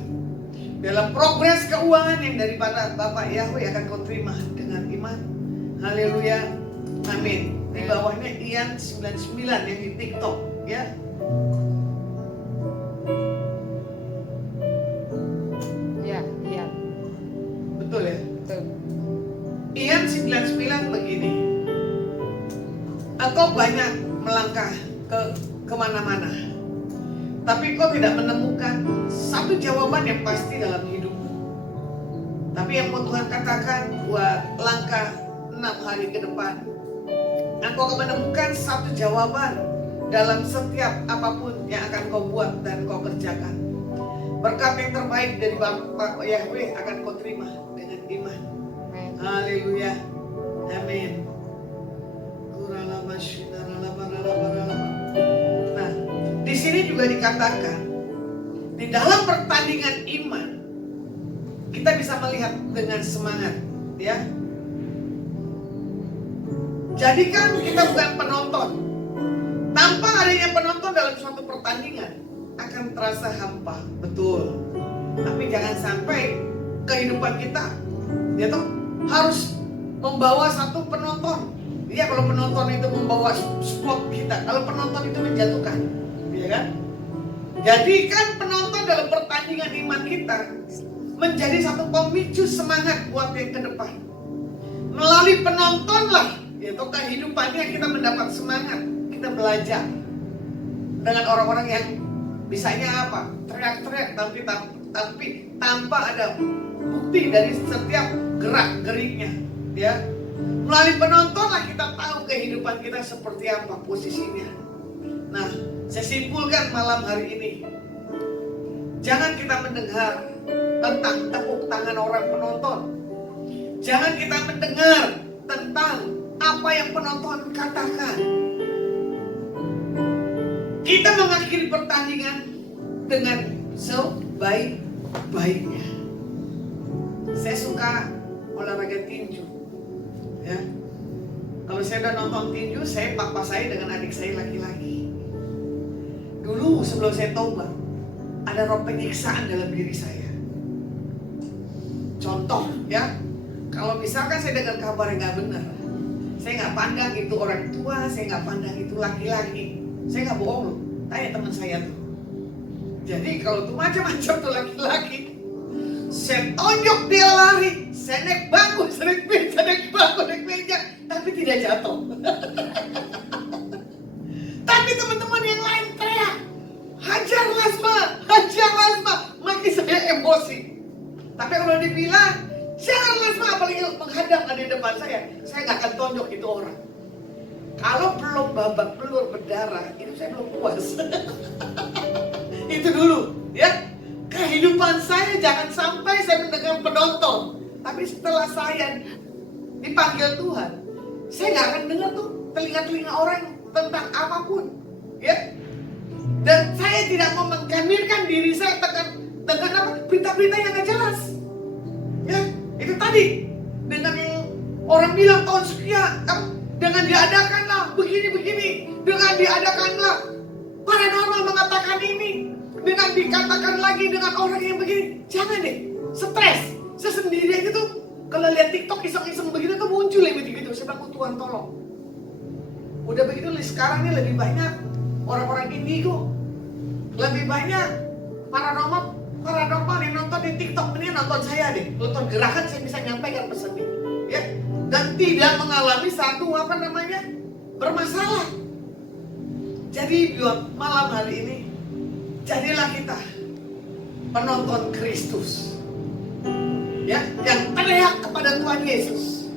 Dalam progres keuangan yang daripada Bapak Yahweh akan kau terima dengan iman. Haleluya, amin. Di bawahnya Ian 99 yang di TikTok, ya. Iya. Betul ya? Betul. Ian 99 begini, engkau banyak melangkah kemana-mana, tapi kau tidak menemukan satu jawaban yang pasti dalam hidupmu. Tapi yang mau Tuhan katakan buat langkah 6 hari ke depan, engkau akan menemukan satu jawaban dalam setiap apapun yang akan kau buat dan kau kerjakan. Berkat yang terbaik dari Bapak Yahweh akan kau terima dengan iman. Haleluya, amin. Nah, di sini juga dikatakan di dalam pertandingan iman kita bisa melihat dengan semangat, ya. Jadi kan kita bukan penonton. Tanpa adanya penonton dalam suatu pertandingan akan terasa hampa, betul. Tapi jangan sampai kehidupan kita, ya toh, harus membawa satu penonton. Ya, kalau penonton itu membawa spot kita, kalau penonton itu menjatuhkan, ya kan? Jadikan penonton dalam pertandingan iman kita menjadi satu pemicu semangat buat yang ke depan. Melalui penontonlah, yaitu kehidupannya, kita mendapat semangat. Kita belajar dengan orang-orang yang bisanya apa? Teriak-teriak tapi tanpa ada bukti dari setiap gerak-geriknya, ya. Melalui penontonlah kita tahu kehidupan kita seperti apa posisinya. Nah, saya simpulkan malam hari ini, jangan kita mendengar tentang tepuk tangan orang penonton. Jangan kita mendengar tentang apa yang penonton katakan. Kita mengakhiri pertandingan dengan sebaik-baiknya. Saya suka olahraga tinju, ya. Kalau saya udah nonton tinju, saya papa saya dengan adik saya laki-laki. Dulu sebelum saya tobat, ada roh penyiksaan dalam diri saya. Contoh, ya, kalau misalkan saya dengar kabar yang gak benar, saya gak pandang itu orang tua, saya gak pandang itu laki-laki. Saya gak bohong loh, tanya teman saya tuh. Jadi kalau tuh macam-macam tuh laki-laki, saya tonjok dia lari, saya naik bangku, saya naik bangku, naik meja, tapi tidak jatuh. Tapi teman-teman yang lain teriak, hajar Lasma, makin saya emosi. Tapi kalau dibilang, jangan Lasma, apalagi menghadap ada di depan saya gak akan tonjok itu orang. Kalau belum babak belur berdarah, itu saya belum puas. Itu dulu, ya. Kehidupan saya jangan sampai saya mendengar penonton. Tapi setelah saya dipanggil Tuhan, saya gak akan dengar tuh telinga-telinga orang tentang apapun, ya. Dan saya tidak mau mengkamirkan diri saya dengan apa? Berita-berita yang gak jelas, ya. Itu tadi dengan yang orang bilang tahun sekian, dengan diadakanlah begini-begini, dengan diadakanlah paranormal mengatakan ini, dengan dikatakan lagi dengan orang yang begini. Jangan deh, stres. Saya sendiri aja tuh kalau lihat TikTok iseng-iseng begitu tuh muncul ya begitu. Saya bilang, Tuhan tolong. Udah begitu sekarang ini lebih banyak orang-orang indigo, lebih banyak paranormal yang nonton di TikTok. Ini nonton saya deh, nonton gerakan, saya bisa nyampaikan pesan ini, ya. Dan tidak mengalami satu bermasalah. Jadi buat malam hari ini, jadilah kita penonton Kristus, ya, yang teriak kepada Tuhan Yesus,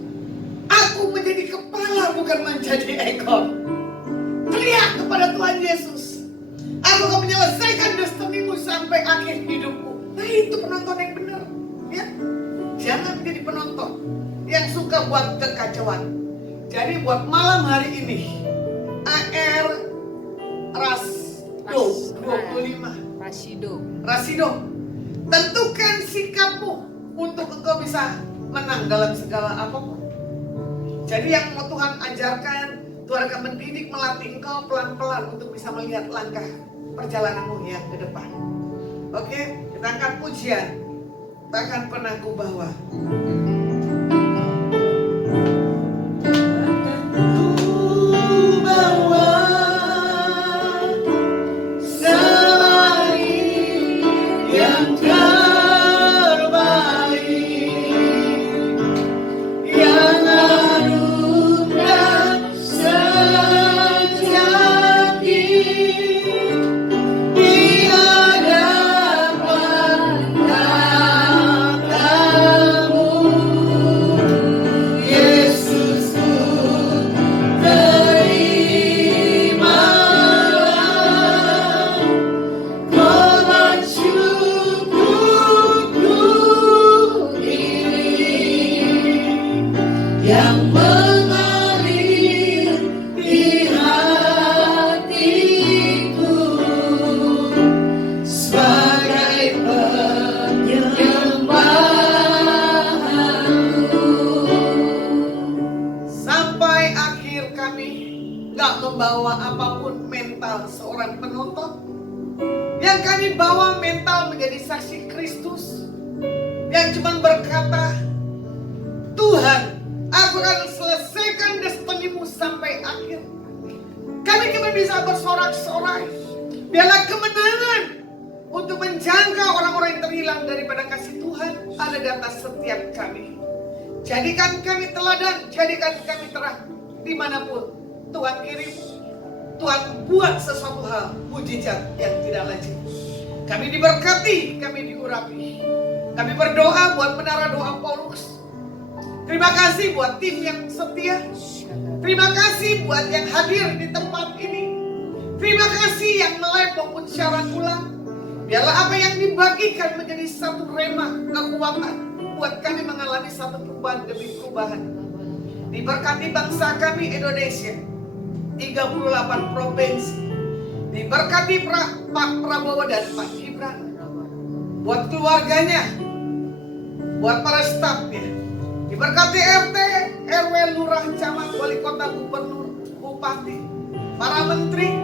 aku menjadi kepala bukan menjadi ekor. Teriak kepada Tuhan Yesus, aku akan menyelesaikan destinimu sampai akhir hidupmu. Nah, itu penonton yang benar, ya. Jangan menjadi penonton yang suka buat kekacauan. Jadi buat malam hari ini, AR Rasdo 25 Rasido, tentukan sikapmu untuk engkau bisa menang dalam segala apapun. Jadi yang mau Tuhan ajarkan, Tuhan akan mendidik, melatih engkau pelan-pelan untuk bisa melihat langkah perjalananmu yang ke depan. Oke, kita angkat pujian, takkan pernah ku bawa. Membawa apapun mental seorang penonton, yang kami bawa mental menjadi saksi Kristus yang cuma berkata, Tuhan, aku akan selesaikan destinimu sampai akhir. Kami cuma bisa bersorak-sorai, Biarlah kemenangan untuk menjangkau orang-orang yang terhilang daripada kasih Tuhan ada di atas setiap kami. Jadikan kami teladan, jadikan kami terang dimanapun Tuhan kirim. Tuhan buat sesuatu hal mujizat yang tidak lazim. Kami diberkati, kami diurapi. Kami berdoa buat menara doa Paulus. Terima kasih buat tim yang setia. Terima kasih buat yang hadir di tempat ini. Terima kasih yang live maupun siaran ulang. Biarlah apa yang dibagikan menjadi satu rema kekuatan buat kami mengalami satu perubahan demi perubahan. Diberkati bangsa kami Indonesia, 38 provinsi. Diberkati Pak Prabowo dan Pak Gibran. Buat keluarganya, buat para stafnya. Diberkati RT, RW, lurah, camat, wali kota, gubernur, bupati, para menteri,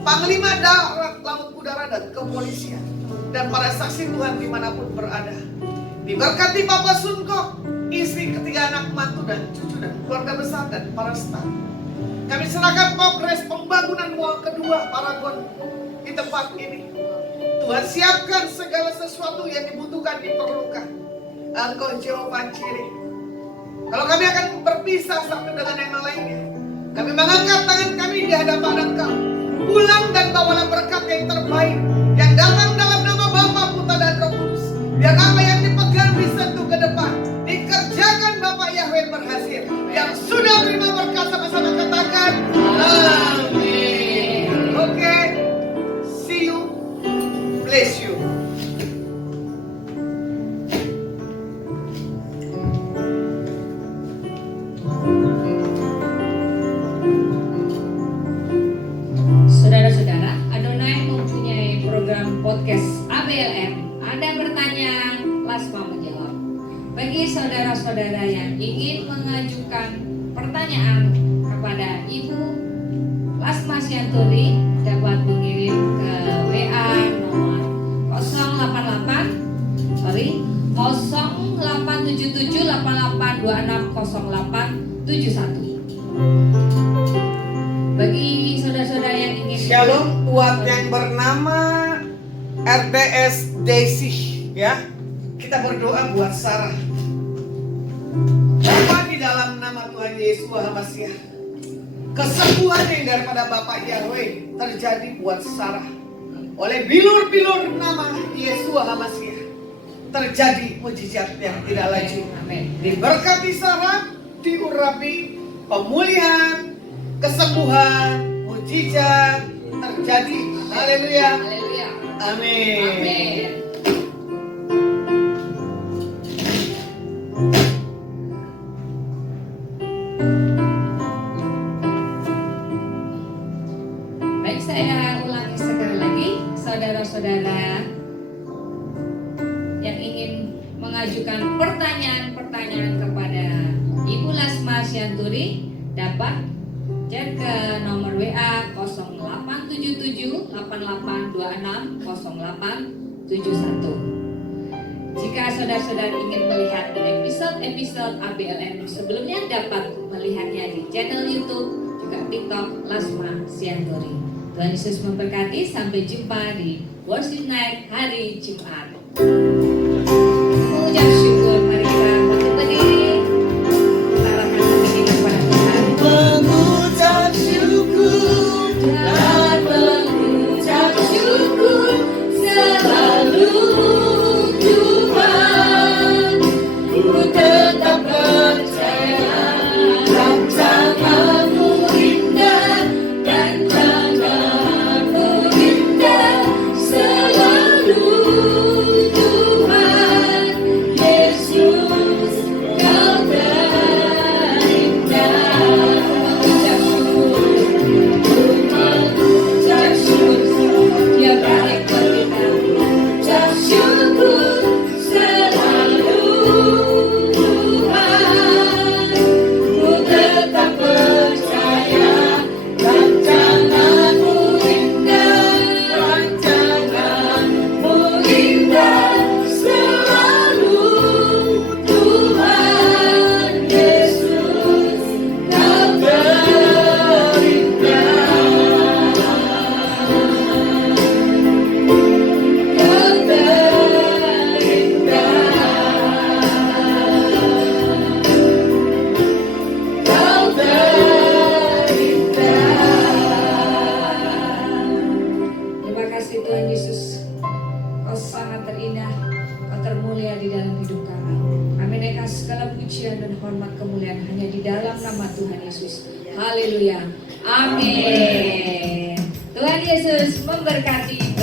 panglima darat, laut, udara, dan kepolisian, dan para saksi Tuhan dimanapun berada. Diberkati Bapak Sunko, istri, ketiga anak, mantu, dan cucu, dan keluarga besar, dan para staf. Kami serahkan progres pembangunan mall kedua Paragon di tempat ini. Tuhan siapkan segala sesuatu yang dibutuhkan, diperlukan. Engkau Jehovah Jireh. Kalau kami akan berpisah satu dengan yang lainnya, kami mengangkat tangan kami di hadapan Engkau. Pulang dan bawalah berkat yang terbaik yang datang dalam nama Bapa, Putra, dan Roh Kudus. Biar apa yang dipegang disentuh ke depan, dikerjakan Bapak Yahweh berhasil. Yang sudah terima berkat sama-sama katakan amin. Oke, see you, bless you. Saudara-saudara, Adonai mempunyai program podcast ABLM. Ada bertanya, Lasma menjawab. Bagi saudara-saudara yang ingin mengajukan pertanyaan kepada Ibu Lasma Sianturi, dapat mengirim ke WA nomor 087788260871. Bagi saudara-saudara yang ingin Shalom buat yang bernama RDS Daisy, ya. Kita berdoa buat Sarah. Bapa, di dalam nama Tuhan Yesus HaMasiah, kesembuhan yang daripada Bapak Yahweh terjadi buat Sarah. Oleh bilur-bilur nama Yesus HaMasiah terjadi mujizat yang tidak lazim. Amin. Diberkati Sarah, diurapi, pemulihan, kesembuhan, mujizat terjadi. Haleluya. Haleluya. Amin. Amin. Baik, saya ulangi sekali lagi, saudara-saudara yang ingin mengajukan pertanyaan-pertanyaan kepada Ibu Lasma Sianturi dapat chat ke nomor WA 087788260871. Jika saudara-saudara ingin melihat episode-episode ABLM sebelumnya, dapat melihatnya di channel YouTube juga TikTok Lasma Sianturi. Tuhan Yesus memberkati. Sampai jumpa di Worship Night hari Jumat. Ucap syukur, mari kita berdiri. Kita arahkan hati kita kepada Tuhan. Mengucap syukur Dan mengucap syukur selalu Tuhan. Ku tetap percaya rancangan-Mu indah dan jangan-Mu indah selalu. mulia di dalam hidup kami. Kami naikkan segala pujian dan hormat kemuliaan hanya di dalam nama Tuhan Yesus. Haleluya. Amin. Tuhan Yesus memberkati.